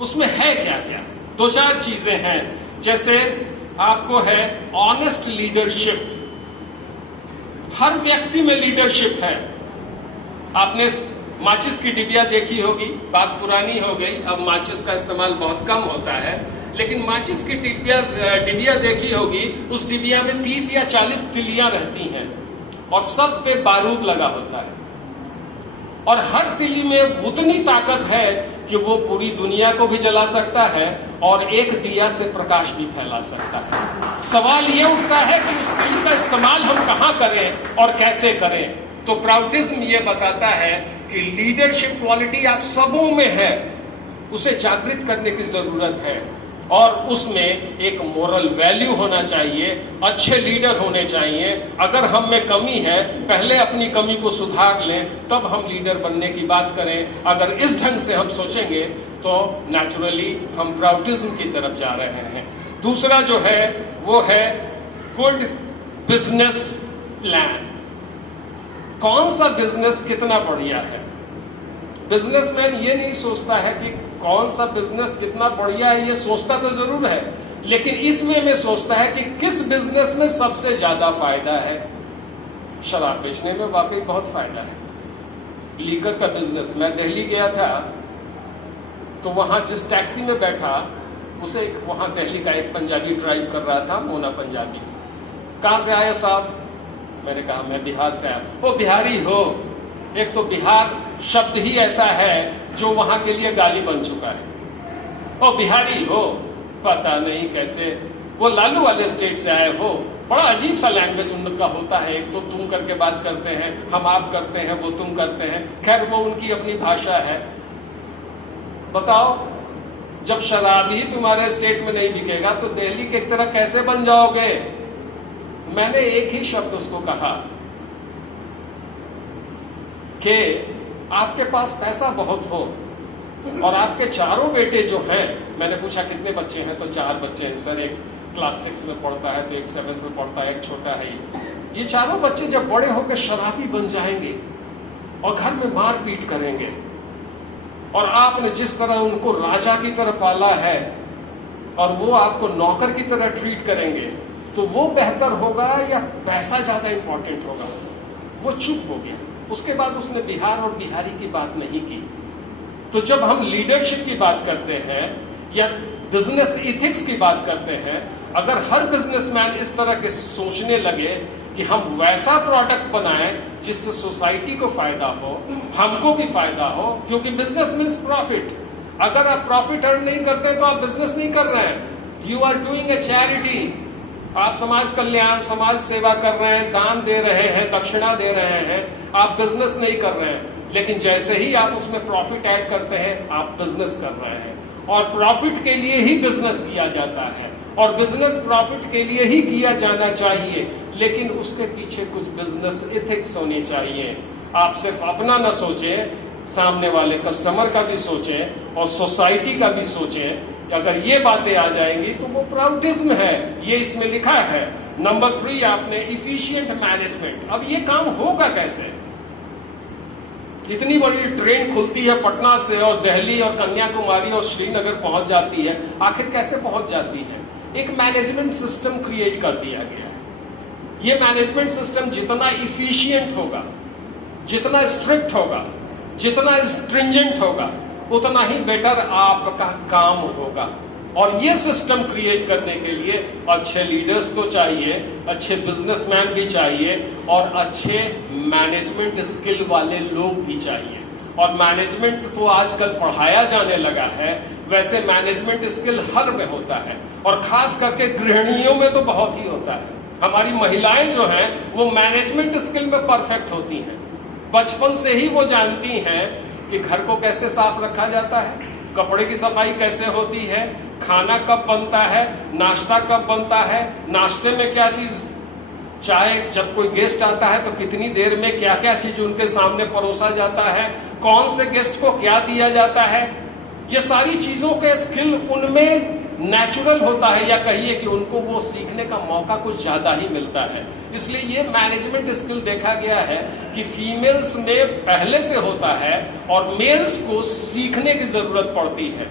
उसमें है क्या क्या? दो चार चीजें हैं, जैसे आपको है ऑनेस्ट लीडरशिप। हर व्यक्ति में लीडरशिप है। आपने माचिस की डिबिया देखी होगी, बात पुरानी हो गई, अब माचिस का इस्तेमाल बहुत कम होता है, लेकिन माचिस की डिबिया देखी होगी। उस डिबिया में 30 या 40 तिलियां रहती हैं और सब पे बारूद लगा होता है, और हर तिली में उतनी ताकत है कि वो पूरी दुनिया को भी जला सकता है और एक दिया से प्रकाश भी फैला सकता है। सवाल ये उठता है कि उस तिली का इस्तेमाल हम कहां करें और कैसे करें। तो प्राउडिज्म ये बताता है कि लीडरशिप क्वालिटी आप सबों में है, उसे जागृत करने की जरूरत है, और उसमें एक मोरल वैल्यू होना चाहिए, अच्छे लीडर होने चाहिए। अगर हम में कमी है, पहले अपनी कमी को सुधार लें, तब हम लीडर बनने की बात करें। अगर इस ढंग से हम सोचेंगे तो नेचुरली हम प्राउडिज्म की तरफ जा रहे हैं। दूसरा जो है वो है गुड बिजनेस प्लान। कौन सा बिजनेस कितना बढ़िया है? बिजनेसमैन ये नहीं सोचता है कि कौन सा बिजनेस कितना बढ़िया है, ये सोचता तो जरूर है, लेकिन इस वे में सोचता है कि किस बिजनेस में सबसे ज्यादा फायदा है। शराब बेचने में वाकई बहुत फायदा है। लीकर का बिजनेस, मैं दिल्ली गया था तो वहां जिस टैक्सी में बैठा, उसे एक वहां दिल्ली का एक पंजाबी ड्राइव कर रहा था, मोना पंजाबी। कहां से आए साहब? मैंने कहा मैं बिहार से आया। वो बिहारी हो? एक तो बिहार शब्द ही ऐसा है जो वहां के लिए गाली बन चुका है। ओ बिहारी हो? पता नहीं कैसे वो लालू वाले स्टेट से आए हो। बड़ा अजीब सा लैंग्वेज उनका होता है, एक तो तुम करके बात करते हैं, हम आप करते हैं, वो तुम करते हैं। खैर वो उनकी अपनी भाषा है। बताओ, जब शराब ही तुम्हारे स्टेट में नहीं बिकेगा तो दिल्ली की तरह कैसे बन जाओगे? मैंने एक ही शब्द उसको कहा कि आपके पास पैसा बहुत हो और आपके चारों बेटे जो हैं, मैंने पूछा कितने बच्चे हैं, तो 4 बच्चे हैं सर। एक क्लास 6 में पढ़ता है, तो एक 7th में पढ़ता है, एक छोटा है। ये चारों बच्चे जब बड़े होकर शराबी बन जाएंगे और घर में मारपीट करेंगे, और आपने जिस तरह उनको राजा की तरह पाला है और वो आपको नौकर की तरह ट्रीट करेंगे, तो वो बेहतर होगा या पैसा ज्यादा इंपॉर्टेंट होगा? वो चुप हो गया। उसके बाद उसने बिहार और बिहारी की बात नहीं की। तो जब हम लीडरशिप की बात करते हैं या बिजनेस इथिक्स की बात करते हैं, अगर हर बिजनेसमैन इस तरह के सोचने लगे कि हम वैसा प्रोडक्ट बनाएं जिससे सोसाइटी को फायदा हो, हमको भी फायदा हो, क्योंकि बिजनेस मीन्स प्रॉफिट। अगर आप प्रॉफिट अर्न नहीं करते तो आप बिजनेस नहीं कर रहे हैं। You are doing a charity. आप समाज कल्याण, समाज सेवा कर रहे हैं, दान दे रहे हैं, दक्षिणा दे रहे हैं, आप बिजनेस नहीं कर रहे हैं। लेकिन जैसे ही आप उसमें प्रॉफिट ऐड करते हैं, आप बिजनेस कर रहे हैं। और प्रॉफिट के लिए ही बिजनेस किया जाता है, और बिजनेस प्रॉफिट के लिए ही किया जाना चाहिए, लेकिन उसके पीछे कुछ बिजनेस एथिक्स होनी चाहिए। आप सिर्फ अपना न सोचें, सामने वाले कस्टमर का भी सोचें और सोसाइटी का भी सोचें। अगर ये बातें आ जाएंगी तो वो प्राउडिज्म है, ये इसमें लिखा है। नंबर 3 आपने इफिशिएंट मैनेजमेंट। अब ये काम होगा कैसे? इतनी बड़ी ट्रेन खुलती है पटना से और दिल्ली और कन्याकुमारी और श्रीनगर पहुंच जाती है, आखिर कैसे पहुंच जाती है? एक मैनेजमेंट सिस्टम क्रिएट कर दिया गया है। ये मैनेजमेंट सिस्टम जितना इफिशिएंट होगा, जितना स्ट्रिक्ट होगा, जितना स्ट्रिंजेंट होगा, उतना ही बेटर आपका काम होगा। और ये सिस्टम क्रिएट करने के लिए अच्छे लीडर्स तो चाहिए, अच्छे बिजनेसमैन भी चाहिए, और अच्छे मैनेजमेंट स्किल वाले लोग भी चाहिए। और मैनेजमेंट तो आजकल पढ़ाया जाने लगा है, वैसे मैनेजमेंट स्किल हर में होता है, और खास करके गृहिणियों में तो बहुत ही होता है। हमारी महिलाएं जो हैं वो मैनेजमेंट स्किल में परफेक्ट होती हैं। बचपन से ही वो जानती हैं कि घर को कैसे साफ रखा जाता है, कपड़े की सफाई कैसे होती है, खाना कब बनता है, नाश्ता कब बनता है, नाश्ते में क्या चीज, चाहे जब कोई गेस्ट आता है तो कितनी देर में क्या क्या चीज उनके सामने परोसा जाता है, कौन से गेस्ट को क्या दिया जाता है, ये सारी चीजों के स्किल उनमें नेचुरल होता है, या कहिए कि उनको वो सीखने का मौका कुछ ज्यादा ही मिलता है। इसलिए ये मैनेजमेंट स्किल देखा गया है कि फीमेल्स में पहले से होता है और मेल्स को सीखने की जरूरत पड़ती है।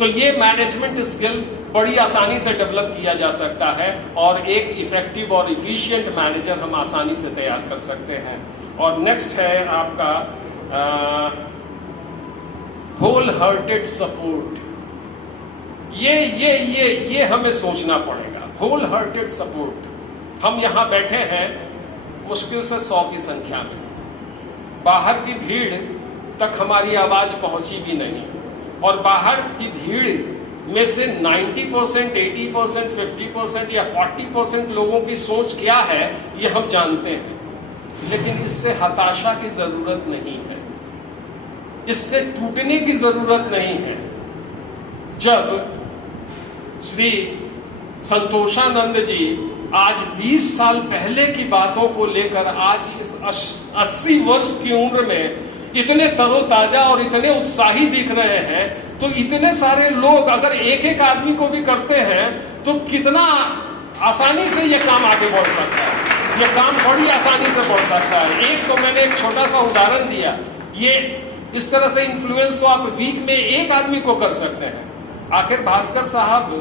तो ये मैनेजमेंट स्किल बड़ी आसानी से डेवलप किया जा सकता है और एक इफेक्टिव और इफिशिएंट मैनेजर हम आसानी से तैयार कर सकते हैं। और नेक्स्ट है आपका होल हार्टेड सपोर्ट। ये हमें सोचना पड़ेगा। Whole hearted support. हम यहां बैठे हैं मुश्किल से 100 की संख्या में, बाहर की भीड़ तक हमारी आवाज पहुंची भी नहीं, और बाहर की भीड़ में से 90%, 80%, 50% या 40% लोगों की सोच क्या है ये हम जानते हैं। लेकिन इससे हताशा की जरूरत नहीं है, इससे टूटने की जरूरत नहीं है। जब श्री संतोषानंद जी आज 20 साल पहले की बातों को लेकर आज इस 80 वर्ष की उम्र में इतने तरोताजा और इतने उत्साही दिख रहे हैं, तो इतने सारे लोग अगर एक एक आदमी को भी करते हैं तो कितना आसानी से ये काम आगे बढ़ सकता है। ये काम बड़ी आसानी से बढ़ सकता है। एक तो मैंने एक छोटा सा उदाहरण दिया, ये इस तरह से इन्फ्लुएंस तो आप वीक में एक आदमी को कर सकते हैं। आखिर भास्कर साहब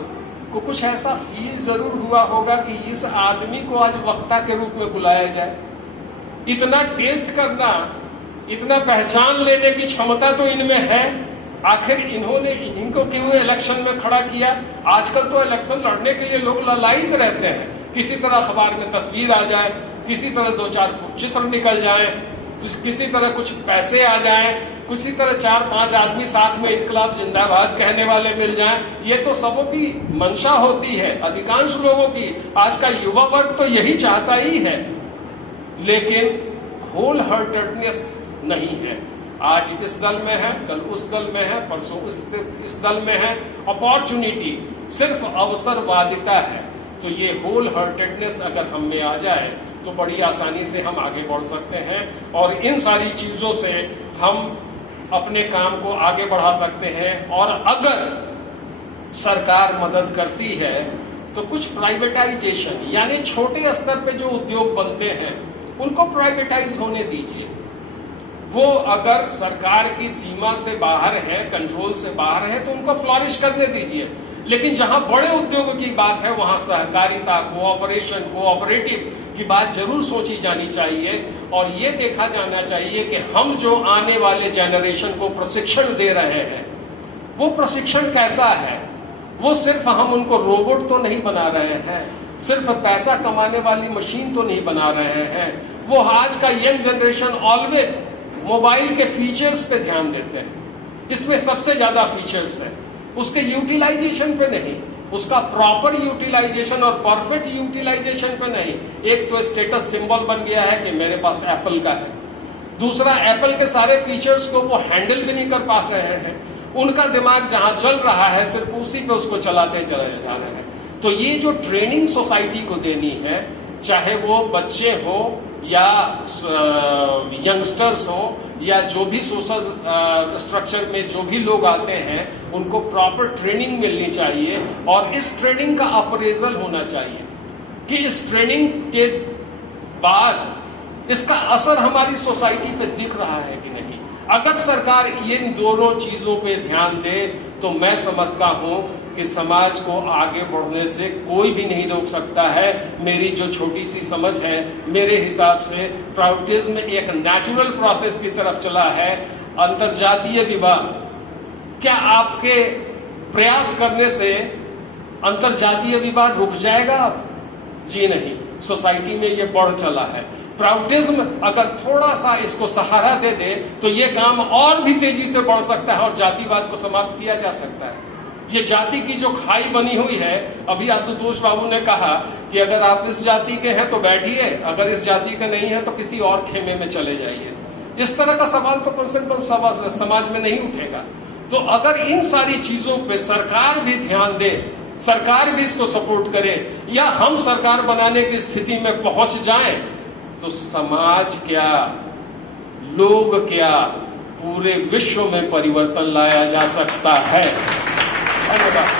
को कुछ ऐसा फील जरूर हुआ होगा कि इस आदमी को आज वक्ता के रूप में बुलाया जाए। इतना टेस्ट करना, इतना पहचान लेने की क्षमता तो इनमें है। आखिर इनको क्यों इलेक्शन में खड़ा किया? आजकल तो इलेक्शन लड़ने के लिए लोग ललायित रहते हैं, किसी तरह अखबार में तस्वीर आ जाए, किसी तरह 2-4 चित्र निकल जाए, किसी तरह कुछ पैसे आ जाए, किसी तरह 4-5 आदमी साथ में इनकलाब जिंदाबाद कहने वाले मिल जाएं। ये तो सबों की मंशा होती है, अधिकांश लोगों की। आज का युवा वर्ग तो यही चाहता ही है, लेकिन होल हार्टेडनेस नहीं है। आज इस दल में है, कल उस दल में है, परसों इस दल में है। अपॉर्चुनिटी सिर्फ अवसरवादिता है। तो ये होल हार्टेडनेस अगर हम में आ जाए तो बड़ी आसानी से हम आगे बढ़ सकते हैं, और इन सारी चीजों से हम अपने काम को आगे बढ़ा सकते हैं। और अगर सरकार मदद करती है तो कुछ प्राइवेटाइजेशन, यानी छोटे स्तर पे जो उद्योग बनते हैं उनको प्राइवेटाइज होने दीजिए। वो अगर सरकार की सीमा से बाहर है, कंट्रोल से बाहर है, तो उनको फ्लॉरिश करने दीजिए। लेकिन जहां बड़े उद्योगों की बात है वहां सहकारिता, कोऑपरेशन, कोऑपरेटिव की बात जरूर सोची जानी चाहिए। और ये देखा जाना चाहिए कि हम जो आने वाले जनरेशन को प्रशिक्षण दे रहे हैं वो प्रशिक्षण कैसा है। वो सिर्फ हम उनको रोबोट तो नहीं बना रहे हैं, सिर्फ पैसा कमाने वाली मशीन तो नहीं बना रहे हैं। वो आज का यंग जनरेशन ऑलवेज मोबाइल के फीचर्स पे ध्यान देते हैं, इसमें सबसे ज्यादा फीचर्स है, उसके यूटिलाइजेशन पे नहीं, उसका प्रॉपर यूटिलाइजेशन और परफेक्ट यूटिलाइजेशन पे नहीं। एक तो स्टेटस सिंबल बन गया है कि मेरे पास एप्पल का है, दूसरा एप्पल के सारे फीचर्स को वो हैंडल भी नहीं कर पा रहे हैं। उनका दिमाग जहां चल रहा है सिर्फ उसी पे उसको चलाते चले जा रहे हैं। तो ये जो ट्रेनिंग सोसाइटी को देनी है, चाहे वो बच्चे हो या यंगस्टर्स हो या जो भी सोशल स्ट्रक्चर में जो भी लोग आते हैं, उनको प्रॉपर ट्रेनिंग मिलनी चाहिए। और इस ट्रेनिंग का अप्रेजल होना चाहिए कि इस ट्रेनिंग के बाद इसका असर हमारी सोसाइटी पे दिख रहा है कि नहीं। अगर सरकार इन दोनों चीजों पे ध्यान दे तो मैं समझता हूं कि समाज को आगे बढ़ने से कोई भी नहीं रोक सकता है। मेरी जो छोटी सी समझ है, मेरे हिसाब से ट्राउटिज्म एक नेचुरल प्रोसेस की तरफ चला है। अंतरजातीय विवाह, क्या आपके प्रयास करने से अंतरजातीय विवाह रुक जाएगा? अब जी नहीं, सोसाइटी में ये बढ़ चला है। प्राउटिज्म अगर थोड़ा सा इसको सहारा दे दे तो ये काम और भी तेजी से बढ़ सकता है और जातिवाद को समाप्त किया जा सकता है। ये जाति की जो खाई बनी हुई है, अभी आशुतोष बाबू ने कहा कि अगर आप इस जाति के हैं तो बैठिए, अगर इस जाति के नहीं है तो किसी और खेमे में चले जाइए। इस तरह का सवाल तो कम से कम समाज में नहीं उठेगा। तो अगर इन सारी चीजों पे सरकार भी ध्यान दे, सरकार भी इसको सपोर्ट करे, या हम सरकार बनाने की स्थिति में पहुंच जाएं, तो समाज क्या, लोग क्या, पूरे विश्व में परिवर्तन लाया जा सकता है। धन्यवाद।